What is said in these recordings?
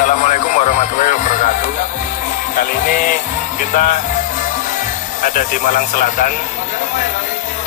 Assalamualaikum warahmatullahi wabarakatuh. Kali ini kita ada di Malang Selatan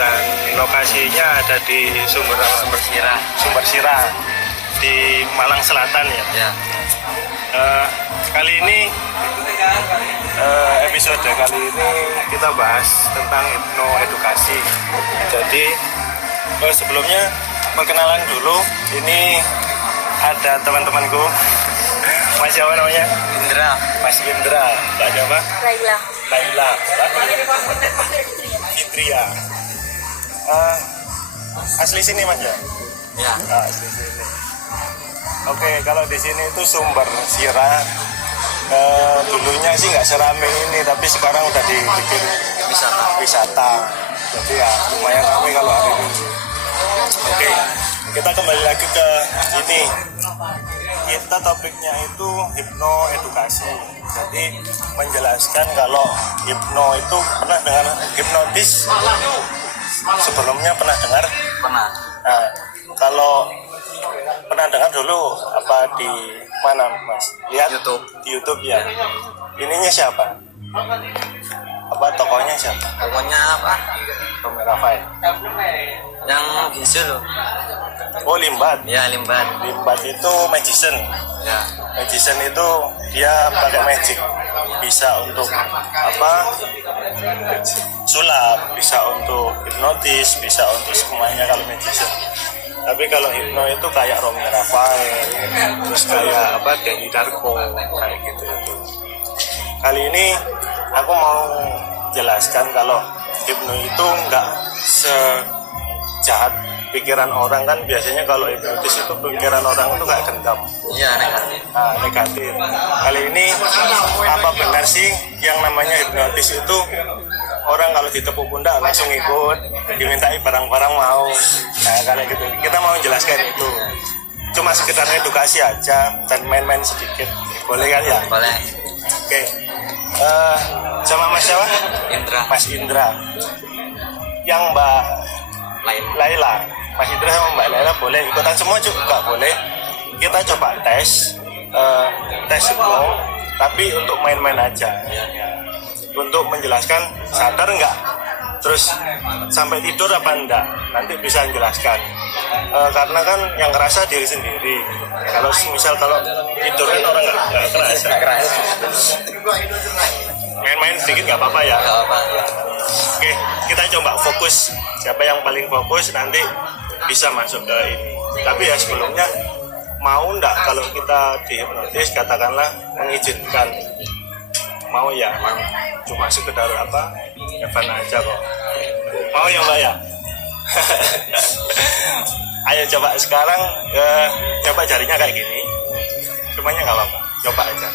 dan lokasinya ada di Sumber Sirah di Malang Selatan ya. Kali ini episode kali ini kita bahas tentang hipnoedukasi. Jadi sebelumnya perkenalan dulu, ini ada teman-temanku. Mas siapa namanya? Indra. Mas Indra. Mbak siapa? Laila. Fitria. Asli sini Mas ya? Ya. Asli sini. Oke, kalau di sini itu Sumber Sirah. Dulunya sih nggak serame ini, tapi sekarang udah dibikin wisata. Jadi ya lumayan ramai kalau hari Minggu. Oke, kita kembali lagi ke ini. Kita topiknya itu hipnoedukasi. Jadi menjelaskan kalau hipno itu pernah dengar hipnotis? Sebelumnya pernah dengar? Pernah. Nah, kalau pernah dengar dulu apa di mana Mas? Lihat di YouTube ya. Ininya siapa? Apa tokohnya siapa? Pokoknya apa? Romi Rafael. Yang bisu loh. Oh, Limbat. Ya, Limbat. Limbat itu magician. Ya. Magician itu dia pakai magic. Bisa untuk apa? Sulap, bisa untuk hipnotis, bisa untuk semuanya kalau magician. Tapi kalau hipno itu kayak Romi Rafael, terus kayak apa? Denny Darko, kayak gitu itu. Kali ini aku mau jelaskan kalau hipno itu nggak sejahat pikiran orang. Kan biasanya kalau hipnotis itu pikiran orang itu kayak dendam. Iya, negatif. Nah, negatif. Kali ini apa benar sih yang namanya hipnotis itu orang kalau ditepuk pundak langsung ikut, dimintai barang-barang mau. Nah, kalau gitu kita mau menjelaskan itu. Cuma sekedar edukasi aja dan main-main sedikit. Boleh kan ya? Boleh. Oke. Sama Mas siapa? Indra. Mas Indra. Yang Mbak Laila. Mas Indra sama Mbak Laila boleh ikutan semua juga boleh. Kita coba tes hipno, tapi untuk main-main aja. Untuk menjelaskan sadar nggak, terus sampai tidur apa enggak, nanti bisa menjelaskan. Karena kan yang ngerasa diri sendiri. Kalau misal kalau tidur kan orang nggak kerasa. Main-main sedikit nggak apa-apa ya. Nggak apa. Oke, kita coba fokus. Siapa yang paling fokus nanti bisa masuk ke ini. Tapi ya sebelumnya mau nggak kalau kita dihipnotis, katakanlah mengizinkan, mau ya? Cuma sekedar apa? Evan aja kok. Mau ya Mbak ya? Ayo coba sekarang, coba jarinya kayak gini. Semuanya nggak apa-apa, coba aja.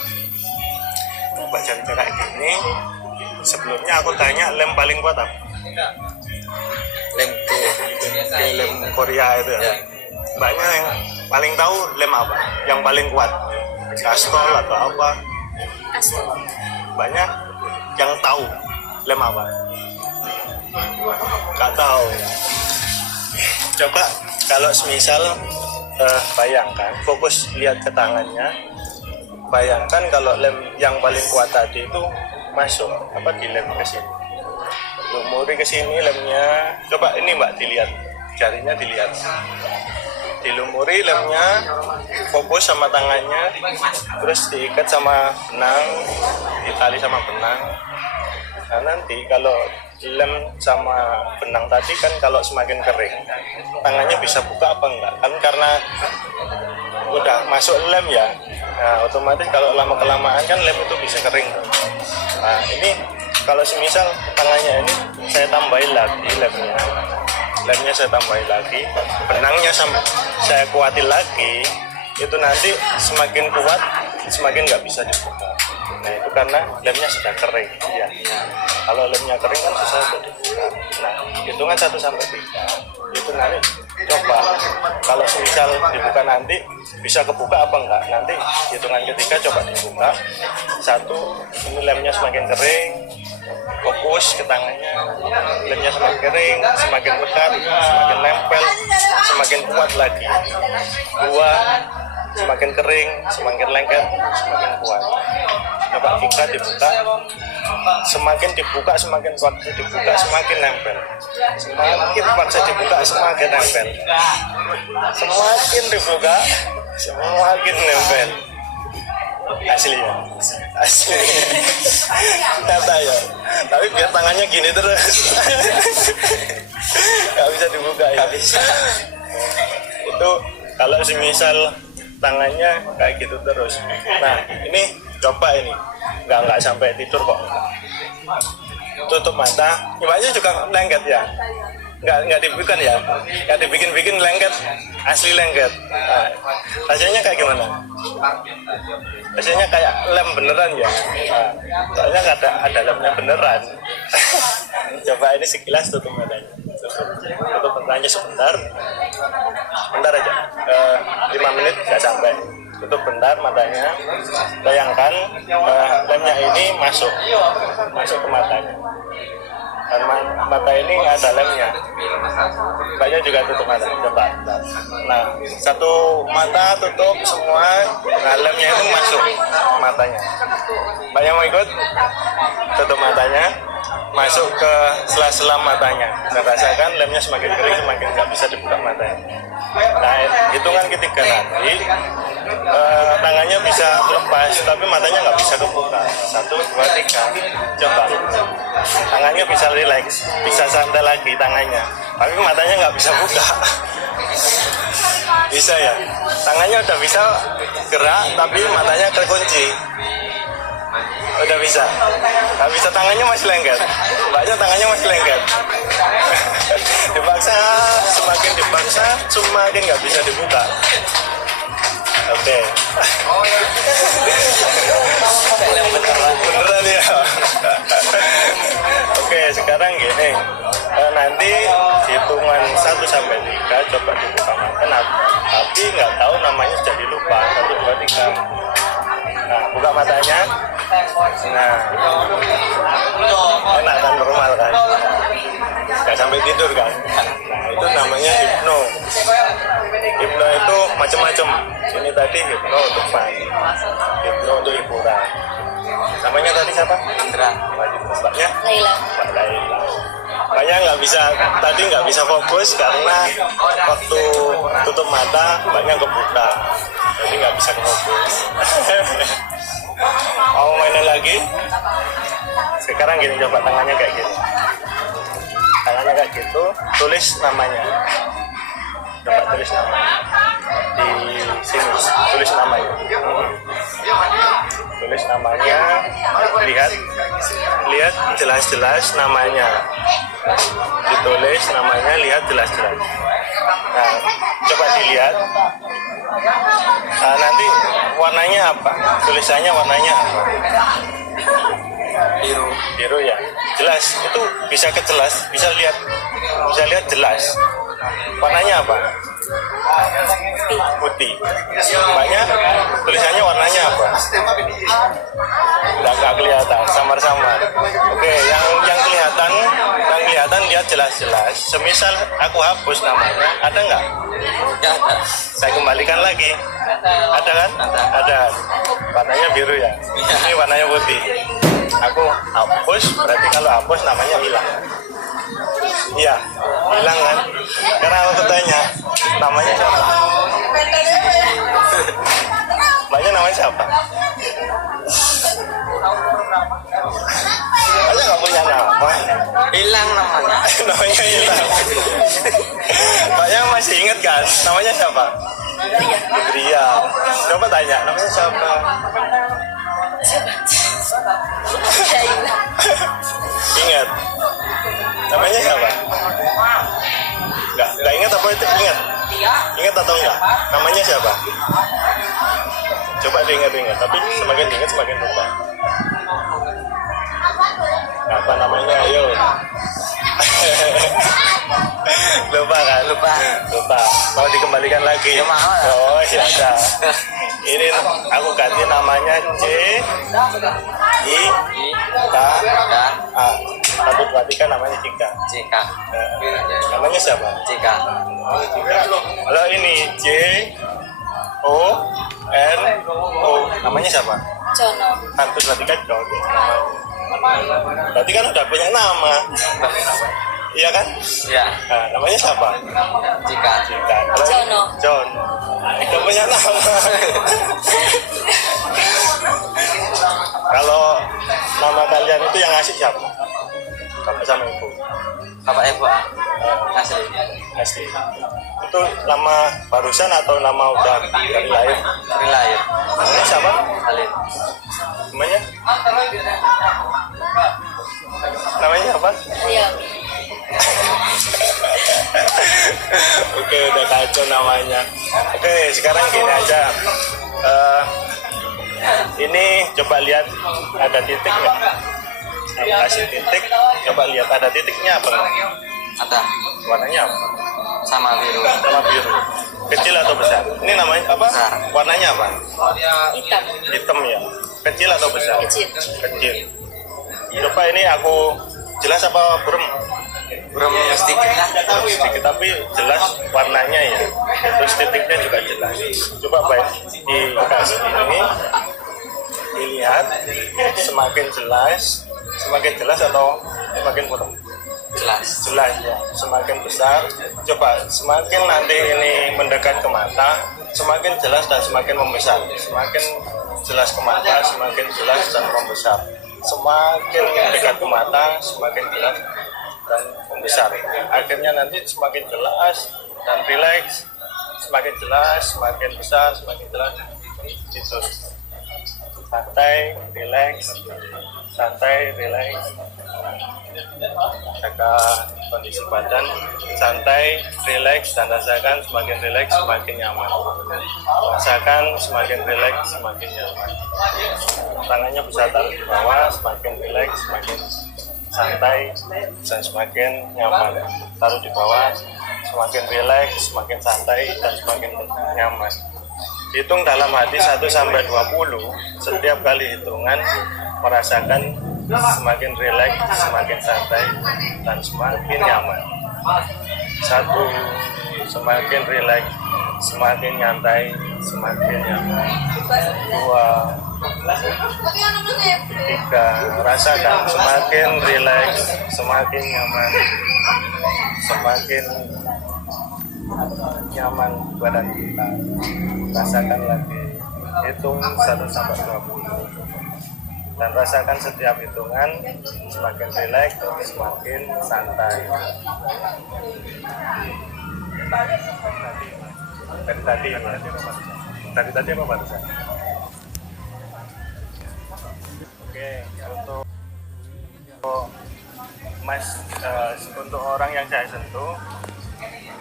Coba jarinya kayak gini. Sebelumnya aku tanya lem paling kuat apa? Lem Korea itu ya. Mbaknya yang paling tahu lem apa? Yang paling kuat? Kastol atau apa? Banyak yang tahu lem apa? Gak tahu. Coba kalau semisal bayangkan, fokus lihat ke tangannya. Bayangkan kalau lem yang paling kuat tadi itu masuk apa di lem ke sini. Lumuri ke sini lemnya. Coba ini Mbak dilihat, jarinya dilihat. Dilumuri lemnya, fokus sama tangannya, terus diikat sama benang, ditali sama benang. Nah nanti kalau lem sama benang tadi kan kalau semakin kering, tangannya bisa buka apa enggak? Kan karena udah masuk lem ya. Nah otomatis kalau lama-kelamaan kan lem itu bisa kering. Nah ini kalau semisal tangannya ini saya tambahin lagi lemnya saya tambahin lagi, benangnya sampai saya kuatin lagi, itu nanti semakin kuat semakin nggak bisa dibuka. Nah itu karena lemnya sudah kering ya. Kalau lemnya kering kan susah untuk dibuka. Nah hitungan 1 sampai 3 itu nanti coba kalau misal dibuka nanti bisa kebuka apa enggak. Nanti hitungan ketiga coba dibuka. 1, ini lemnya semakin kering, fokus ke tangannya, lemnya semakin kering, semakin pekat, semakin nempel, semakin kuat lagi. 2, semakin kering, semakin lengket, semakin kuat. Coba tiga dibuka, semakin dibuka, semakin paksa dibuka, semakin nempel. Semakin paksa dibuka, semakin nempel. Semakin dibuka, semakin nempel. Asli ya, asli. Nyata ya. Tapi biar tangannya gini terus. Gak bisa dibuka ya. Gak bisa. Itu kalau semisal tangannya kayak gitu terus. Nah ini coba ini nggak sampai tidur kok. Tutup mata, ibaratnya juga lengket ya. Nggak dibikin ya, nggak dibikin lengket, asli lengket. Nah, rasanya kayak gimana? Rasanya kayak lem beneran ya. Nah, soalnya ada lemnya beneran. Coba ini sekilas tutup matanya. Tutup matanya sebentar aja, 5 menit nggak sampai. Tutup bentar matanya, bayangkan lemnya ini masuk ke matanya. Dan mata ini ada lemnya. Mbaknya juga tutup mata, coba. Nah, satu mata tutup semua, nah lemnya itu masuk matanya. Mbaknya mau ikut? Tutup matanya, masuk ke sela-sela matanya. Dan rasakan lemnya semakin kering, semakin nggak bisa dibuka matanya. Nah, hitungan ketiga nanti tangannya bisa lepas, tapi matanya nggak bisa kebuka. 1, 2, 3. Coba. Tangannya bisa relax, bisa santai lagi tangannya, tapi matanya nggak bisa buka. Bisa ya? Tangannya udah bisa gerak, tapi matanya terkunci. Udah bisa. Nggak bisa, tangannya masih lengket. Mbaknya tangannya masih lengket. Dipaksa, semakin dipaksa, semakin nggak bisa dibuka. Oke. Beneran ya. Oke, sekarang gini. Nanti hitungan 1 sampai 3 coba dibuka mata. Tapi nggak tahu namanya sudah dilupa. 1, 2, 3. Nah, buka matanya. Nah, enak kan, normal kan? Nggak sampai tidur kan? Nah, itu namanya hipno. Hipno itu macam-macam. Ini tadi hipno untuk fun, hipno untuk hiburan. Namanya tadi siapa? Indra. Mbaknya? Laila. Mbak Laila. Mbaknya nggak bisa fokus karena waktu tutup mata mbaknya kebuka, jadi nggak bisa fokus. Mau mainan lagi? Sekarang gini, coba tangannya kayak gini. Tangannya kayak gitu, tulis namanya. Coba tulis namanya. Di sini, tulis namanya. Tulis namanya, lihat jelas-jelas namanya. Ditulis namanya, lihat jelas-jelas. Nah, coba dilihat. Nah, nanti warnanya apa? Tulisannya warnanya apa? Biru ya. Jelas, itu bisa kejelas, bisa lihat jelas. Warnanya apa? Putih. Mbaknya tulisannya warnanya apa? Nggak kelihatan, samar-samar. Oke, yang kelihatan lihat jelas-jelas. Semisal aku hapus namanya, ada nggak? Ya, ada. Saya kembalikan lagi. Ada kan? Ada. Warnanya biru ya. Ini warnanya putih. Aku hapus, berarti kalau hapus namanya hilang. Iya, hilang kan? Karena aku tanya, namanya siapa? Mbaknya namanya siapa? Mbaknya nggak punya nama. Hilang namanya. Namanya hilang. Mbaknya masih inget kan? Namanya siapa? Putria. Coba tanya, namanya siapa? Ingat. Namanya siapa? Nggak ingat apa itu? Ingat? Ingat atau enggak? Namanya siapa? Coba diingat-ingat, tapi semakin diingat semakin lupa. Apa namanya? Ayo. Lupa kan? Lupa. Mau dikembalikan lagi? Ya, mau. Oh ya udah. Ini aku ganti namanya C I K A. 1, 2, 3 namanya Cika. Cika. Namanya siapa? Cika. Kalau ini J O N O. Namanya siapa? Jono. Hampir berarti kan oke. Berarti kan udah punya nama. Iya kan? Ya, Nah, namanya siapa? jika Jika. Kalau Jono. John. Udah punya nama. Kalau nama kalian itu yang ngasih siapa? Bapak sama ibu. bapak ibu asli Asli. Itu nama barusan atau nama udah dari lahir? dari lahir Namanya siapa? Halil. Namanya? Namanya apa? Iya. Oke, udah kacau namanya. Oke, sekarang gini aja. Ini coba lihat ada titik nggak? Kasih titik, coba lihat ada titiknya apa? Ada Warnanya apa? sama biru Sama biru. Kecil atau besar? Ini namanya apa? Besar. Warnanya apa? Hitam. Hitam ya. Kecil atau besar? Kecil. Kecil. Coba ini aku jelas apa burem? belum sedikit lah Sedikit tapi jelas warnanya ya. Terus titiknya juga jelas. Coba baik dikasih ini dilihat semakin jelas atau semakin burem? jelas Jelas ya. Semakin besar. Coba semakin nanti ini mendekat ke mata, semakin jelas dan semakin membesar. Semakin jelas ke mata, semakin jelas dan membesar. Semakin dekat ke mata, semakin jelas dan membesar. Akhirnya nanti semakin jelas dan rileks, semakin jelas, semakin besar, semakin jelas. Gitu. Santai, rileks, santai, rileks. Jaga kondisi badan, santai, rileks, dan rasakan semakin rileks, semakin nyaman. Rasakan semakin rileks, semakin nyaman. Tangannya bisa taruh di bawah, semakin rileks, semakin santai, dan semakin nyaman. Taruh di bawah, semakin rileks, semakin santai, dan semakin nyaman. Hitung dalam hati 1 sampai 20. Setiap kali hitungan merasakan semakin rileks, semakin santai, dan semakin nyaman. 1, semakin rileks, semakin nyantai, semakin nyaman. 2, 3, rasakan semakin rileks, semakin nyaman, semakin nyaman badan kita. Rasakan lagi, hitung 1 sampai 20 dan rasakan setiap hitungan semakin rileks, semakin santai. Tadi apa barusan? Oke, untuk untuk orang yang saya sentuh,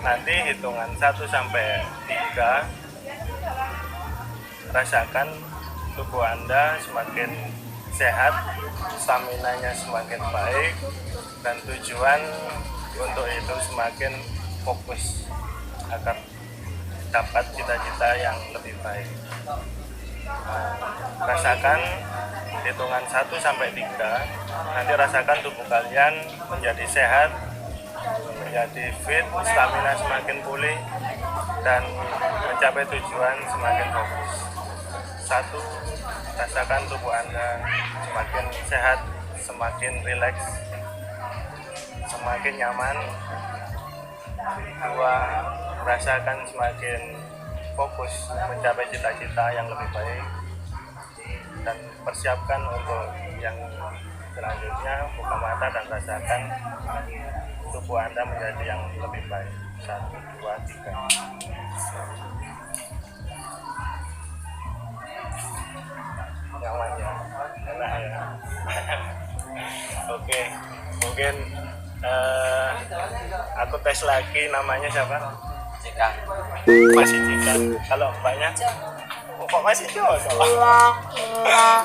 nanti hitungan 1 sampai 3, rasakan tubuh Anda semakin sehat, stamina-nya semakin baik, dan tujuan untuk itu semakin fokus agar dapat cita-cita yang lebih baik. Rasakan hitungan 1 sampai 3, nanti rasakan tubuh kalian menjadi sehat, menjadi fit, stamina semakin pulih, dan mencapai tujuan semakin fokus. 1, rasakan tubuh Anda semakin sehat, semakin rileks, semakin nyaman. 2, rasakan semakin fokus mencapai cita-cita yang lebih baik, dan persiapkan untuk yang selanjutnya. Buka mata dan rasakan tubuh Anda menjadi yang lebih baik. 1, 2, 3. Nyaman ya, enak ya. Oke, mungkin aku tes lagi. Namanya siapa? jika Masih Cika. Kalau mbaknya? Oh, kok masih cowok?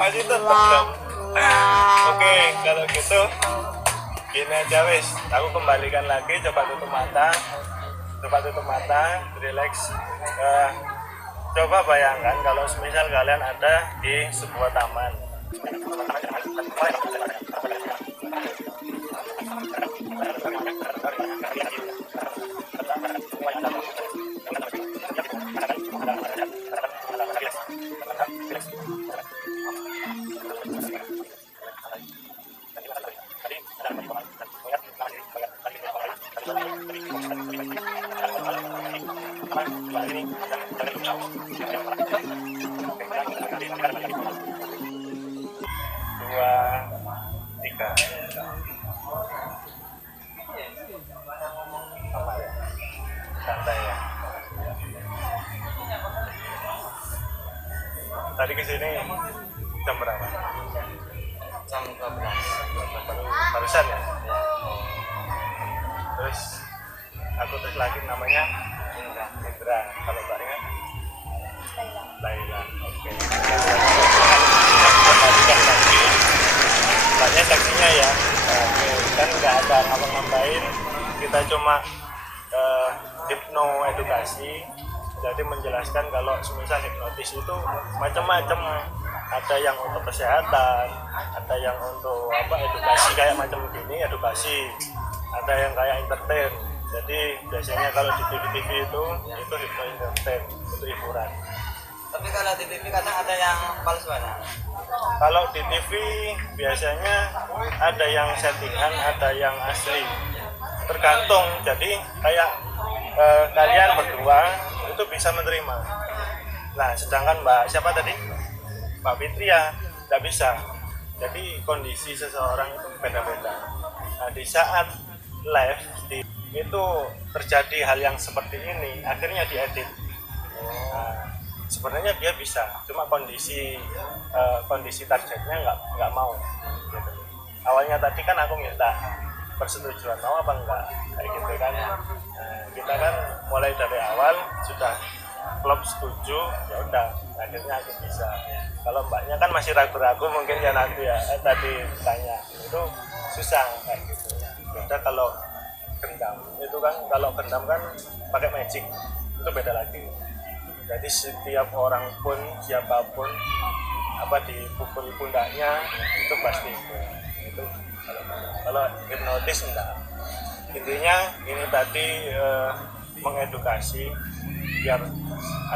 Masih tetap dong. Oke, kalau gitu gini aja wis. Aku kembalikan lagi. Coba tutup mata, relax. Coba bayangkan kalau semisal kalian ada di sebuah taman. ini dua tiga apa ya, santai ya. Tadi kesini jam berapa? Jam 12. Barusan ya. Terus aku tes lagi namanya Indra. Kalau mbaknya Laila. Oke. Mbaknya saksinya ya. Oke. Kan nggak ada ngapa-ngapain. Kita cuma hipno edukasi. Jadi menjelaskan kalau semisal hipnotis itu macam-macam. Ada yang untuk kesehatan, ada yang untuk edukasi kayak macam gini edukasi, ada yang kayak entertain. Jadi biasanya kalau di TV itu hipno entertain untuk hiburan. Tapi kalau di TV kadang ada yang palsuan. Kalau di TV biasanya ada yang settingan, ada yang asli. Tergantung. Jadi kayak kalian berdua itu bisa menerima. Nah, sedangkan Mbak siapa tadi? Mbak Fitri ya tidak bisa. Jadi kondisi seseorang itu beda-beda. Nah, di saat live itu terjadi hal yang seperti ini, akhirnya diedit. Nah, sebenarnya dia bisa, cuma kondisi targetnya nggak mau. Gitu. Awalnya tadi kan aku minta persetujuan, mau apa enggak, kayak gitu kan. Nah, kita kan mulai dari awal sudah klub setuju, ya udah, akhirnya aku bisa. Kalau mbaknya kan masih ragu-ragu mungkin ya nanti ya, tadi tanya itu susah kayak gitu. Beda kalau gendam itu kan, kalau gendam kan pakai magic itu beda lagi. Jadi setiap orang pun siapapun dipukul pundaknya itu pasti itu. Kalau hipnotis enggak. Intinya ini tadi mengedukasi biar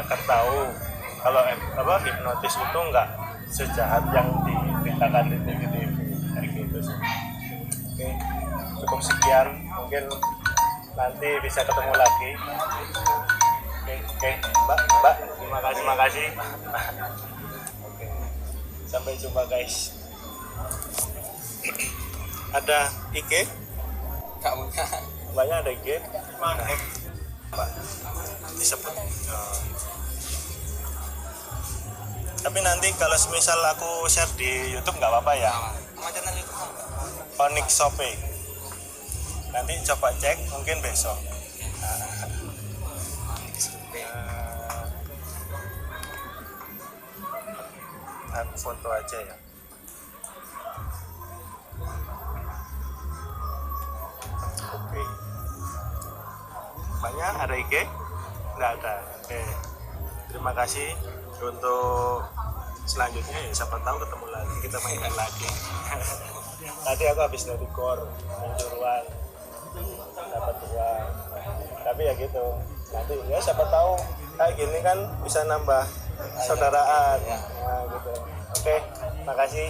agar tahu kalau hipnotis itu enggak sejahat yang diberitakan di TV kayak gitu sih. Oke, cukup sekian, mungkin nanti bisa ketemu lagi. Oke, Mbak, terima kasih. Oke, sampai jumpa guys. Ada IG? Kamu Mbaknya ada IG? Pak, disebut. Tapi nanti kalau semisal aku share di YouTube nggak apa-apa ya? sama channel YouTube. Onyx Sope. Nanti coba cek, mungkin besok. Aku foto aja ya. Oke. Banyak ada IG? Nggak ada. Oke. Terima kasih untuk selanjutnya ya. Siapa tahu ketemu lagi, kita mainkan lagi. Tadi aku habis dari gor, Juruan, dapat uang. Tapi ya gitu. Nanti ya siapa tahu kayak gini kan bisa nambah saudaraan. Nah, gitu. Oke, makasih.